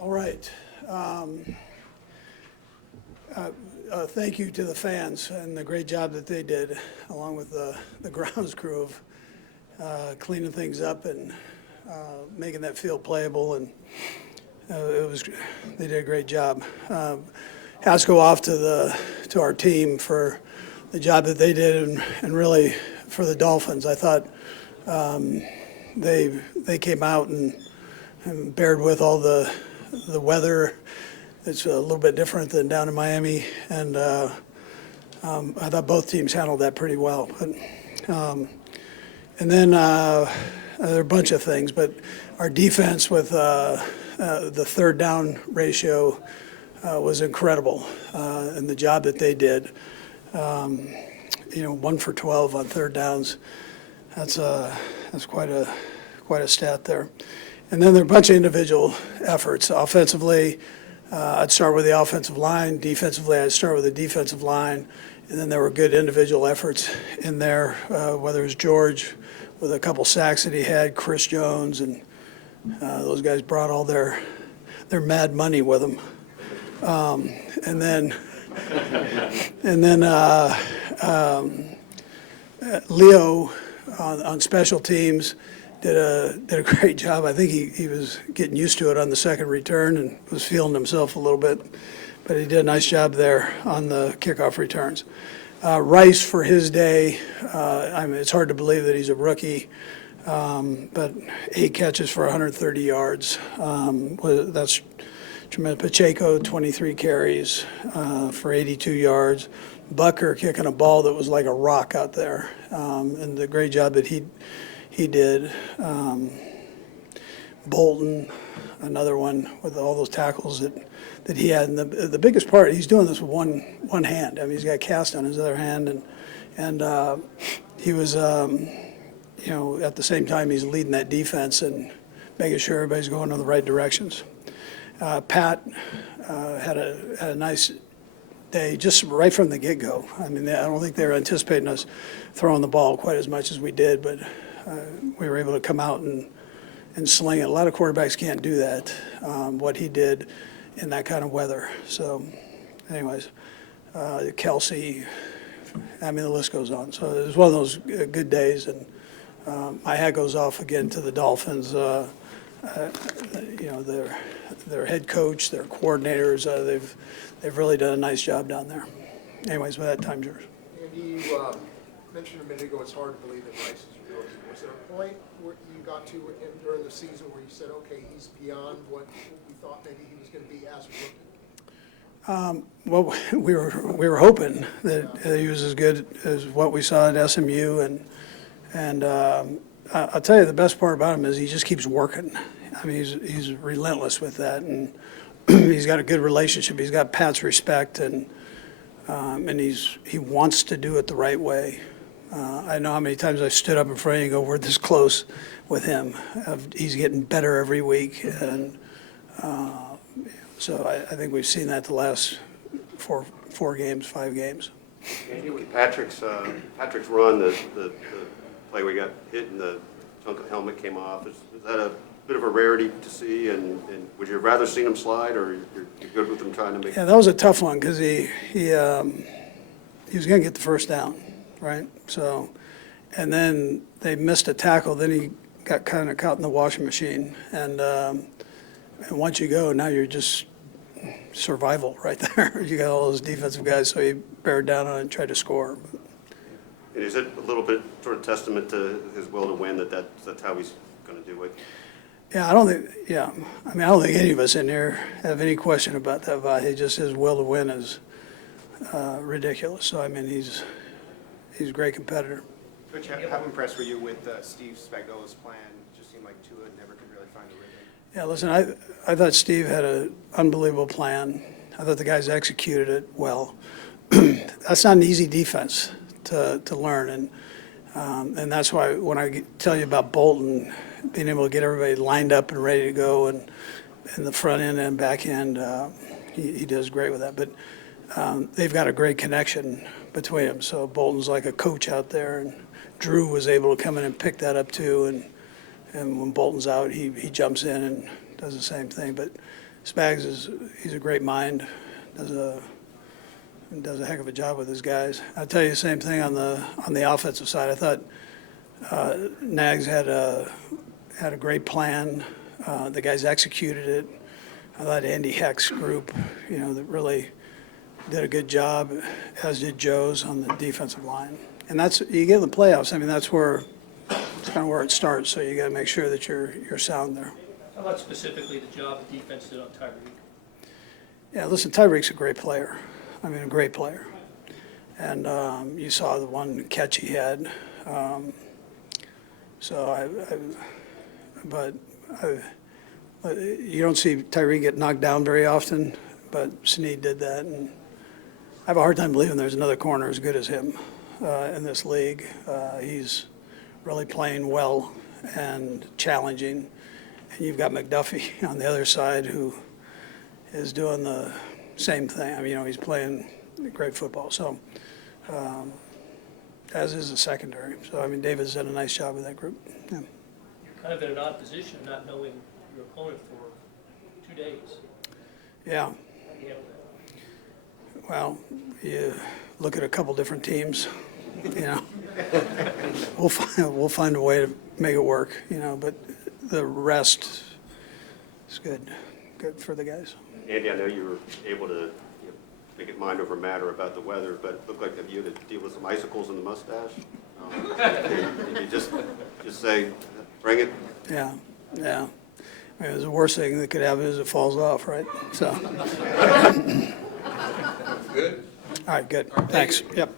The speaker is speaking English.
All right. Thank you to the fans and the great job that they did, along with the grounds crew of cleaning things up and making that field playable. And they did a great job. Has to go off to our team for the job that they did, and really for the Dolphins. I thought they came out and bared with all the weather. It's a little bit different than down in Miami, and I thought both teams handled that pretty well. But, and then there are a bunch of things, but our defense with the third down ratio was incredible, and the job that they did. 1 for 12 on third downs. That's quite a stat there. And then there are a bunch of individual efforts. Offensively, I'd start with the offensive line. Defensively, I'd start with the defensive line. And then there were good individual efforts in there, whether it was George with a couple sacks that he had, Chris Jones, and those guys brought all their mad money with them. And then Leo on special teams did a great job. I think he was getting used to it on the second return and was feeling himself a little bit, but he did a nice job there on the kickoff returns. Rice, for his day, it's hard to believe that he's a rookie, but 8 catches for 130 yards. That's tremendous. Pacheco, 23 carries for 82 yards. Bucker kicking a ball that was like a rock out there, and the great job that he did. Bolton, another one with all those tackles that he had. And the biggest part, he's doing this with one hand. I mean, he's got a cast on his other hand, and he was, at the same time, he's leading that defense and making sure everybody's going in the right directions. Pat had a nice day just right from the get-go. I mean, I don't think they were anticipating us throwing the ball quite as much as we did, but we were able to come out and sling it. A lot of quarterbacks can't do that, what he did in that kind of weather. So anyways, Kelsey, I mean, the list goes on. So it was one of those good days, and my hat goes off again to the Dolphins. Their head coach, their coordinators, they've really done a nice job down there. Anyways, with that, time's yours. Andy, you mentioned a minute ago it's hard to believe that Rice is a rookie. Was there a point where you got to during the season where you said, okay, he's beyond what we thought maybe he was going to be as a rookie? Well, we were hoping that he was as good as what we saw at SMU, and I'll tell you the best part about him is he just keeps working. I mean, he's relentless with that, and he's got a good relationship. He's got Pat's respect, and he wants to do it the right way. I know how many times I stood up in front of you and go, we're this close with him. He's getting better every week, and so I think we've seen that the last four games, 5 games. Andy, with Patrick's run, the play where he got hit and the chunk of the helmet came off, is that a bit of a rarity to see, and would you have rather seen him slide, or you're good with him trying to make? Yeah, that was a tough one because he was going to get the first down, right? So, and then they missed a tackle. Then he got kind of caught in the washing machine, and once you go, now you're just survival right there. You got all those defensive guys, so he bared down on it and tried to score. And is it a little bit sort of testament to his will to win that's how he's going to do it? Yeah, I don't think any of us in here have any question about that. His will to win is ridiculous. So, I mean, he's a great competitor. Coach, how impressed were you with Steve Spagnuolo's plan? It just seemed like Tua never could really find a rhythm. Yeah, listen, I thought Steve had an unbelievable plan. I thought the guys executed it well. That's not an easy defense to learn, and that's why when I tell you about Bolton being able to get everybody lined up and ready to go, and in the front end and back end, he does great with that. But they've got a great connection between them. So Bolton's like a coach out there, and Drew was able to come in and pick that up too. And when Bolton's out, he jumps in and does the same thing. But Spags he's a great mind, does a heck of a job with his guys. I'll tell you the same thing on the offensive side. I thought Nags had a great plan. The guys executed it. I thought Andy Heck's group, that really did a good job, as did Joe's on the defensive line. And you get in the playoffs. I mean, it's kind of where it starts. So you got to make sure that you're sound there. How about specifically the job the defense did on Tyreek? Yeah, listen, Tyreek's a great player. I mean, a great player. And you saw the one catch he had. But you don't see Tyreek get knocked down very often, but Snead did that. And I have a hard time believing there's another corner as good as him in this league. He's really playing well and challenging. And you've got McDuffie on the other side who is doing the same thing. I mean, he's playing great football. So, as is the secondary. So, I mean, David's done a nice job with that group. Yeah. You're kind of in an odd position, not knowing your opponent for 2 days. Yeah. How do you handle that? Well, you look at a couple different teams. We'll find a way to make it work. But the rest is good for the guys. Andy, I know you were able to make it mind over matter about the weather, but it looked like you had to deal with some icicles in the mustache. Did you just say, bring it? Yeah. I mean, the worst thing that could happen is it falls off, right? So. Good? All right, good. Thanks. Yep.